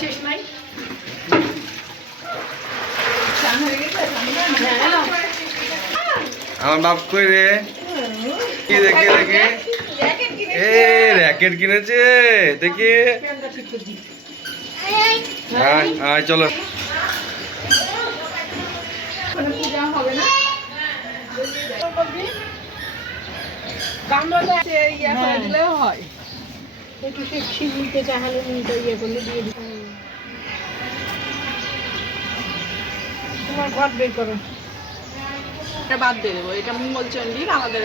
শেষ নাই আমার বাপ কই রে কি দেখে দেখে র্যাকেট কিনেছে দেখি চলো হয় একটু শিবলিকে চাহালে ইয়ে করলে দিয়ে দিই। তোমার ঘর বের করো, এটা বাদ দিয়ে দেবো। এটা মঙ্গলচণ্ডীর আমাদের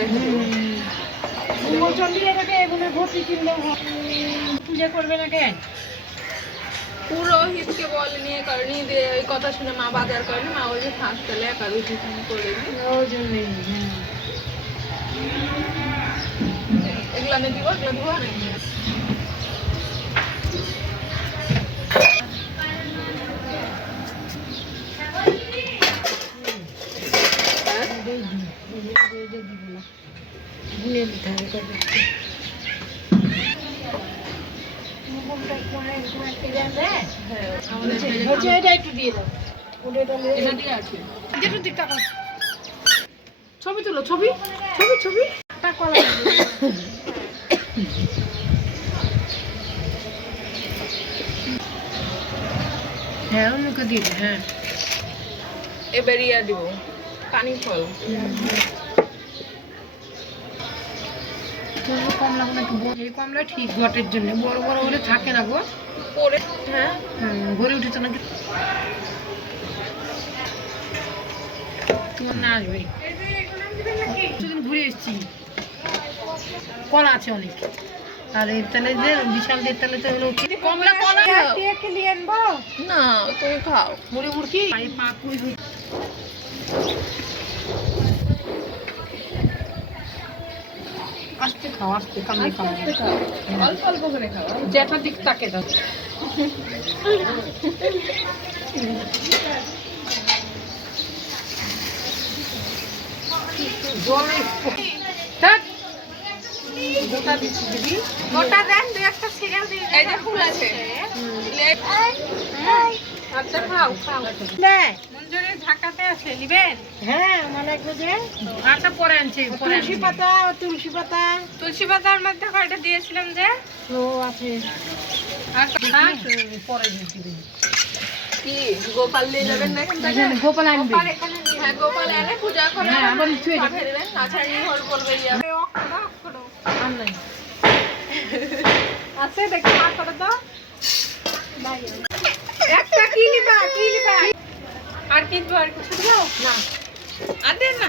মঙ্গলচণ্ডীর এটাকে এগুলো ভর্তি কিনলেও পূজা করবে না কেন? পুরোহিতকে বলে নিয়ে করেনি দিয়ে ওই কথা শুনে মা বাজার করেনি, মা ওই যে ফাঁস ফেলে কারো করে ওই জন্যই এগুলো আমি দিব, এগুলো দিব অনেক ছবি তুলো, ছবি ছবি ছবি হ্যাঁ মুখে দিব। হ্যাঁ এবার ইয়া দিব পানি ফল কমলা এই কমলা ঠিক ঘটের জন্য বড় বড় হলে থাকে না গো পরে। হ্যাঁ ঘরে উঠেছে নাকি তোমার না আসবে ঘুরে এসছি কলা আছে অনেক আর এর তালে যে বিশাল দের তালে তো হলো কমলা কলা নিয়ে আনবো না তুমি খাও মুড়ি মুড়কি পাকুই আস্তে খাও আস্তে কামড়ে খাও অল্প অল্প করে খাও যেটা দিক তাকে দাও জলে গোটা দিচ্ছি দিদি গোটা দেন দুই একটা সিরিয়াল দিয়ে এই যে ফুল আছে আচ্ছা খাও খাও মঞ্জুরি ঢাকাতে আছে নিবেন হ্যাঁ আমার লাগবে যে আচ্ছা পরে আনছি তুলসী পাতা তুলসী পাতার মধ্যে কয়টা দিয়েছিলাম যে ও আছে আর পরে দিচ্ছি কি গোপাল নিয়ে যাবেন না এখান থেকে? গোপাল আনবে হ্যাঁ গোপাল এনে পূজা করে হ্যাঁ আবার ছুঁয়ে পাঠিয়ে দেবেন নাছাড়ি হল বলবে ইয়া আর নাই আছে দেখি মা করে দাও একটা কি নিবা আর কিন্তু আর কিছু দাও না আর দেন না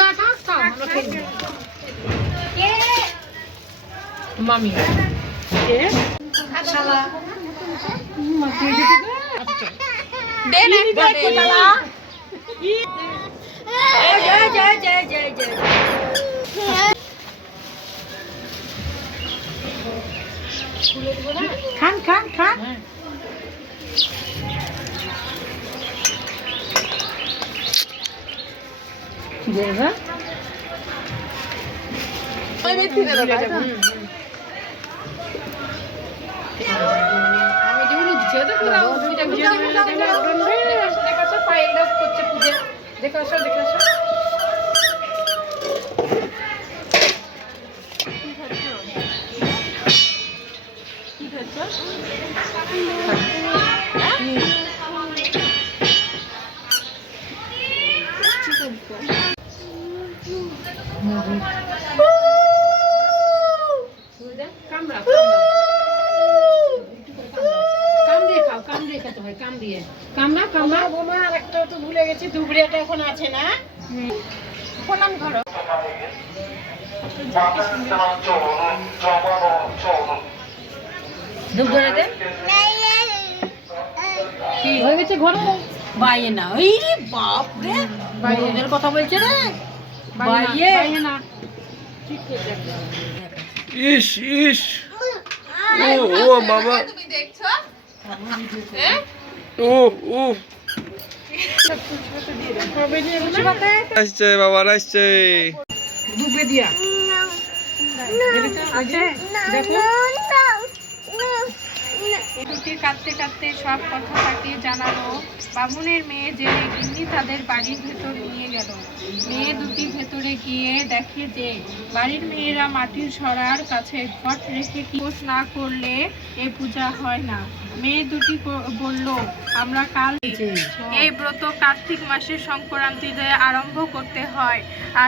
না থাক থাক আমরা খেয়ে নেব। কে মামি কে শালা মাকে দিতে দেন একটা দেন জয় খান খান খান দেবা ওই ব্যক্তি দেবে আমি যেগুলো দিচ্ছে তো পুরো ওইটা ভিডিও দেখাচ্ছ ফাইলটা করছে পূজা দেখাচ্ছ কামড়া বোমা আর একটা তো ভুলে গেছি দুবড়িয়াটা এখন আছে না প্রণাম করো ধূপ ধরে দে। কি হয়ে গেছে ঘরে? বাইয়ে না, ওই রে বাপ রে, বাইয়ের কথা বলছে রে, বাইয়ে না। ইস ইস, ও ও বাবা, তুমি দেখছো? হ্যাঁ? ও ও আসছে, বাবা আসছে। ধূপে দিয়া আছে দেখো। দুটি কাঁদতে কাঁদতে সব কথা তাকে জানালো। বামুনের মেয়ে জেনে গিন্নি তাদের বাড়ির ভেতর নিয়ে গেল। মেয়ে দুটি ভেতরে গিয়ে দেখে যে বাড়ির মেয়েরা মাটির সরার কাছে ঘট রেখে উপোস না করলে এ পূজা হয় না। মেয়ে দুটি বলল, আমরা কাল এই ব্রত কার্তিক মাসের সংক্রান্তিতে আরম্ভ করতে হয়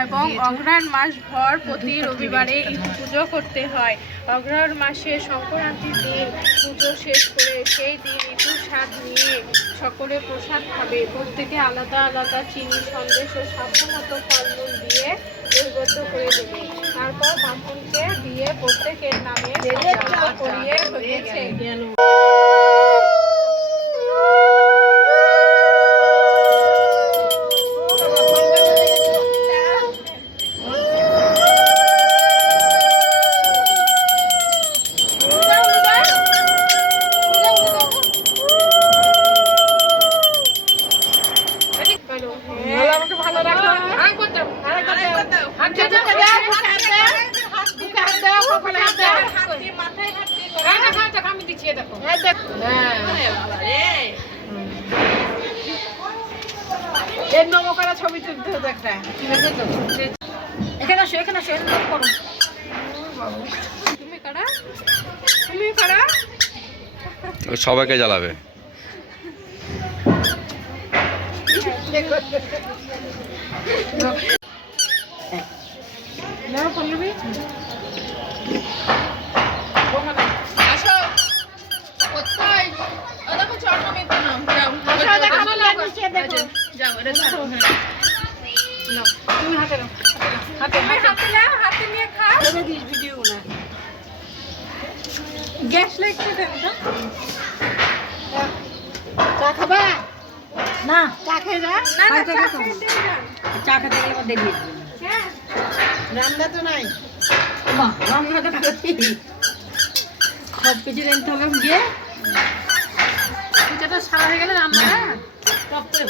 এবং অঘ্রাণ মাস ভর প্রতি রবিবারে এই পুজো করতে হয়। অঘ্রাণ মাসে সংক্রান্তির দিন পুজো শেষ করে সেই দিন ইঁদুর স্বাদ নিয়ে সকলে প্রসাদ খাবে। প্রত্যেকে আলাদা আলাদা চিনি সন্দেশ ও সাধ্যমতো ফলমূল দিয়ে নৈবেদ্য করে দেবে। তারপর ব্রাহ্মণকে দিয়ে প্রত্যেকের নামে করিয়ে হয়েছে। ছবি তুলতে হতো একটা। এখানে আসো, এখানে আসো, এখানে করো। তুমি কারা? তুমি কারা? ও সবাইকে জ্বালাবে। নাও পল্লবী। আসো। কোথায়? ও দেখো চন্দ্রমিত্র নাম। যাও। যাও, এটা ধরো। নাও, তুমি হাতে নাও, হাতে তুমি হাতে নাও, হাতে নিয়ে খাও। ধরে দিস ভিডিও না। গ্যাস লাগছে দেন তো। চা খাবা? না, চা খেয়ে যা। না না, চা খেয়ে দিয়ে যান। চা খেতে গেলে আমার দেরি হয়ে হ্যাঁ। রান্না তো নাই। মা, রান্না তো করছি। সব কিছু জানতে হবে গিয়ে। পূজাটা সারা হয়ে গেলে রান্না, টপ করে